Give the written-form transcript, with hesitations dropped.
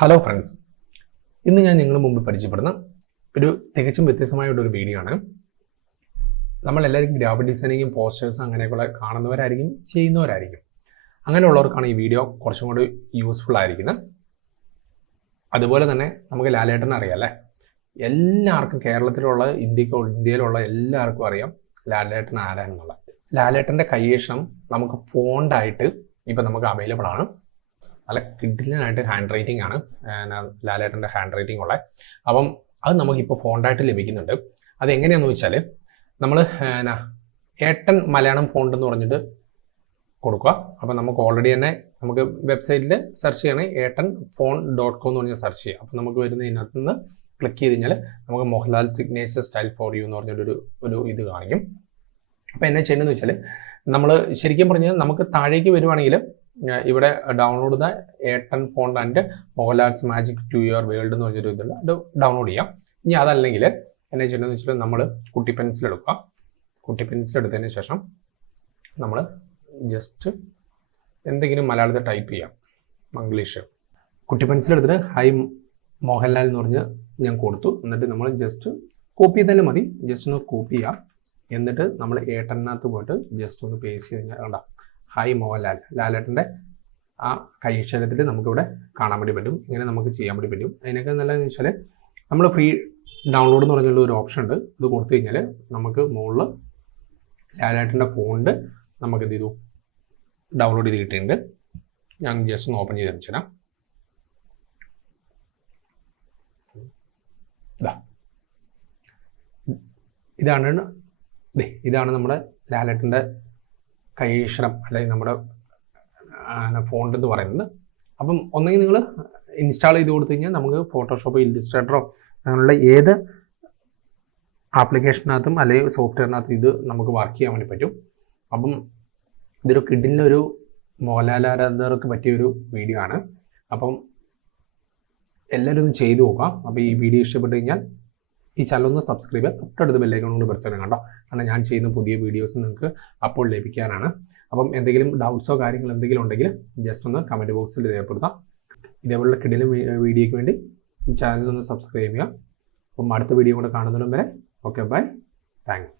Hello friends, ഇന്ന് ഞാൻ നിങ്ങളുടെ മുമ്പ് പരിചയപ്പെടുന്ന ഒരു തികച്ചും വ്യത്യസ്തമായിട്ടൊരു വീഡിയോ ആണ്. നമ്മളെല്ലാവരും ഗ്രാഫിക് ഡിസൈനിങ്ങും പോസ്റ്റേഴ്സും അങ്ങനെയൊക്കെ കാണുന്നവരായിരിക്കും, ചെയ്യുന്നവരായിരിക്കും. അങ്ങനെയുള്ളവർക്കാണ് ഈ വീഡിയോ കുറച്ചും കൂടി യൂസ്ഫുൾ ആയിരിക്കുന്നത്. അതുപോലെ തന്നെ നമുക്ക് ലാലേട്ടനെ അറിയാം അല്ലേ? എല്ലാവർക്കും കേരളത്തിലുള്ള ഇന്ത്യയിലുള്ള എല്ലാവർക്കും അറിയാം ലാലേട്ടൻ ആരാണെന്നുള്ളത്. ലാലേട്ടൻ്റെ കൈവേഷം നമുക്ക് ഫോണ്ടായിട്ട് ഇപ്പം നമുക്ക് അവൈലബിൾ ആണ്. നല്ല കിഡിലനായിട്ട് ഹാൻഡ് റൈറ്റിംഗ് ആണ് ലാലേട്ടൻ്റെ ഹാൻഡ് റൈറ്റിംഗ് ഉള്ളത്. അപ്പം അത് നമുക്കിപ്പോൾ ഫോണ്ടായിട്ട് ലഭിക്കുന്നുണ്ട്. അതെങ്ങനെയാണെന്ന് വെച്ചാൽ നമ്മൾ ഏട്ടൻ മലയാളം ഫോണ്ട് എന്ന് പറഞ്ഞിട്ട് കൊടുക്കുക. അപ്പം നമുക്ക് ഓൾറെഡി തന്നെ നമുക്ക് വെബ്സൈറ്റിൽ സെർച്ച് ചെയ്യണേ etanphone.com എന്ന് പറഞ്ഞാൽ സെർച്ച് ചെയ്യാം. അപ്പം നമുക്ക് വരുന്ന ഇതിനകത്ത് നിന്ന് ക്ലിക്ക് ചെയ്ത് കഴിഞ്ഞാൽ നമുക്ക് Mohanlal signature style for you എന്ന് പറഞ്ഞിട്ടൊരു ഇത് കാണിക്കും. അപ്പോൾ എന്നെ ചെയ്യുന്നതെന്ന് വെച്ചാൽ നമ്മൾ ശരിക്കും പറഞ്ഞാൽ നമുക്ക് താഴേക്ക് വരുവാണെങ്കിൽ ഇവിടെ ഡൗൺലോഡ് ചെയ്ത Ettan font and Mohanlal's magic to your world എന്ന് പറഞ്ഞൊരു ഇതുണ്ട്, അത് ഡൗൺലോഡ് ചെയ്യാം. ഇനി അതല്ലെങ്കിൽ എന്നെ ചെയ്യണമെന്ന് വെച്ചാൽ നമ്മൾ കുട്ടി പെൻസിൽ എടുക്കുക. കുട്ടി പെൻസിൽ എടുത്തതിന് ശേഷം നമ്മൾ ജസ്റ്റ് എന്തെങ്കിലും മലയാളത്തിൽ ടൈപ്പ് ചെയ്യാം, ഇംഗ്ലീഷ്. കുട്ടി പെൻസിൽ എടുത്തിട്ട് ഹൈ മോഹൻലാൽ എന്ന് പറഞ്ഞ് ഞാൻ കൊടുത്തു. എന്നിട്ട് നമ്മൾ ജസ്റ്റ് കോപ്പി ചെയ്താലും മതി, ജസ്റ്റ് ഒന്ന് കോപ്പി ചെയ്യാം. എന്നിട്ട് നമ്മൾ ഏട്ടനകത്ത് പോയിട്ട് ജസ്റ്റ് ഒന്ന് പേസ്റ്റ് ചെയ്ത് കഴിഞ്ഞാൽ കണ്ട ഹൈ മോഹൻലാൽ, ലാലേട്ടൻ്റെ ആ കൈക്ഷരത്തിൽ നമുക്കിവിടെ കാണാൻ വേണ്ടി പറ്റും. ഇങ്ങനെ നമുക്ക് ചെയ്യാൻ വേണ്ടി പറ്റും. അതിനൊക്കെ നല്ലതെന്ന് വെച്ചാൽ നമ്മൾ ഫ്രീ ഡൗൺലോഡ് എന്ന് പറഞ്ഞുള്ള ഒരു ഓപ്ഷൻ ഉണ്ട്. ഇത് കൊടുത്തു കഴിഞ്ഞാൽ നമുക്ക് മുകളിൽ ലാലേട്ടൻ്റെ ഫോണ്ട് നമുക്ക് എന്ത് ചെയ്തു ഡൗൺലോഡ് ചെയ്ത് കിട്ടിയിട്ടുണ്ട്. ഞാൻ ജസ്റ്റ് ഒന്ന് ഓപ്പൺ ചെയ്ത് കാണിച്ചു തരാം. ഇതാണ് നമ്മുടെ ലാലേട്ടൻ്റെ കൈക്ഷരം അല്ലെങ്കിൽ നമ്മുടെ ഫോണ്ട് എന്ന് പറയുന്നത്. അപ്പം ഒന്നെങ്കിൽ നിങ്ങൾ ഇൻസ്റ്റാൾ ചെയ്ത് കൊടുത്തു കഴിഞ്ഞാൽ നമുക്ക് ഫോട്ടോഷോപ്പോ ഇല്ലുസ്ട്രേറ്ററോ അങ്ങനെയുള്ള ഏത് ആപ്ലിക്കേഷനകത്തും അല്ലെങ്കിൽ സോഫ്റ്റ്വെയറിനകത്തും ഇത് നമുക്ക് വർക്ക് ചെയ്യാൻ വേണ്ടി പറ്റും. അപ്പം ഇതൊരു കിഡിലൊരു മോഹൻലാൽ ആരാധകർക്ക് പറ്റിയൊരു വീഡിയോ ആണ്. അപ്പം എല്ലാവരും ഒന്ന് ചെയ്തു നോക്കാം. അപ്പോൾ ഈ വീഡിയോ ഇഷ്ടപ്പെട്ട് കഴിഞ്ഞാൽ ഈ ചാനൽ ഒന്ന് സബ്സ്ക്രൈബ് ചെയ്യുക, തൊട്ടടുത്ത് ബെല്ലൈക്കൺ കൊണ്ട് പ്രസ് ചെയ്യണം കേട്ടോ. കാരണം ഞാൻ ചെയ്യുന്ന പുതിയ വീഡിയോസ് നിങ്ങൾക്ക് അപ്പോൾ ലഭിക്കാനാണ്. അപ്പം എന്തെങ്കിലും ഡൗട്ട്സോ കാര്യങ്ങൾ എന്തെങ്കിലും ഉണ്ടെങ്കിൽ ജസ്റ്റ് ഒന്ന് കമൻറ്റ് ബോക്സിൽ രേഖപ്പെടുത്താം. ഇതേപോലുള്ള കിടിലൻ വീഡിയോയ്ക്ക് വേണ്ടി ഈ ചാനൽ ഒന്ന് സബ്സ്ക്രൈബ് ചെയ്യുക. അപ്പം അടുത്ത വീഡിയോ കൂടെ കാണുന്നതിനും വരെ ഓക്കെ, ബൈ, താങ്ക്സ്.